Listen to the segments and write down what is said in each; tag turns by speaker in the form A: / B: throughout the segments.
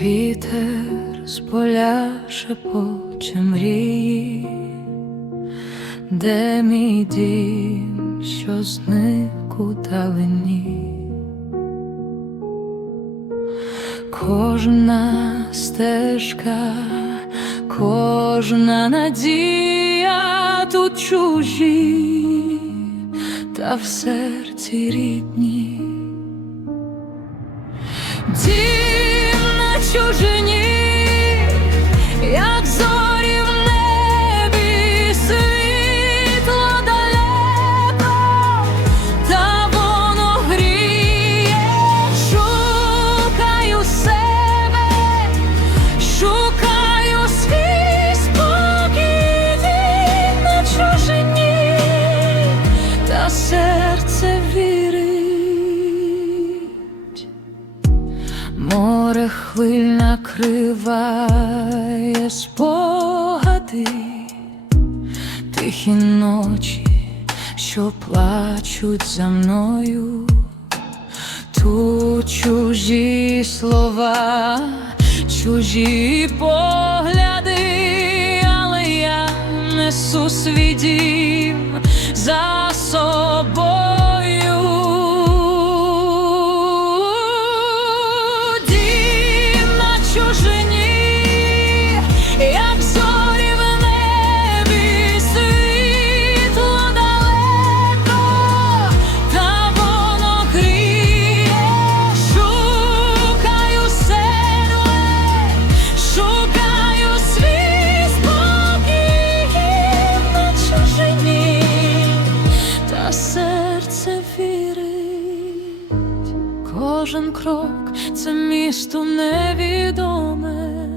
A: Вітер з поля шепоче мрії, де мій дім, що зник у далині. Кожна стежка, кожна надія тут чужі, та в серці рідні. Чужині, як зорі в небі, світло далеко, та воно гріє, шукаю себе, шукаю свій спокій на чужині, та серце вірить. Море хвиль накриває спогади, тихі ночі, що плачуть за мною, тут чужі слова, чужі погляди, але я несу свій дім Кожен крок це місто невідоме,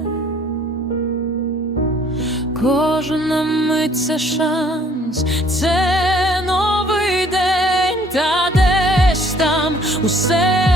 A: кожна мить це шанс, це новий день, та десь там усе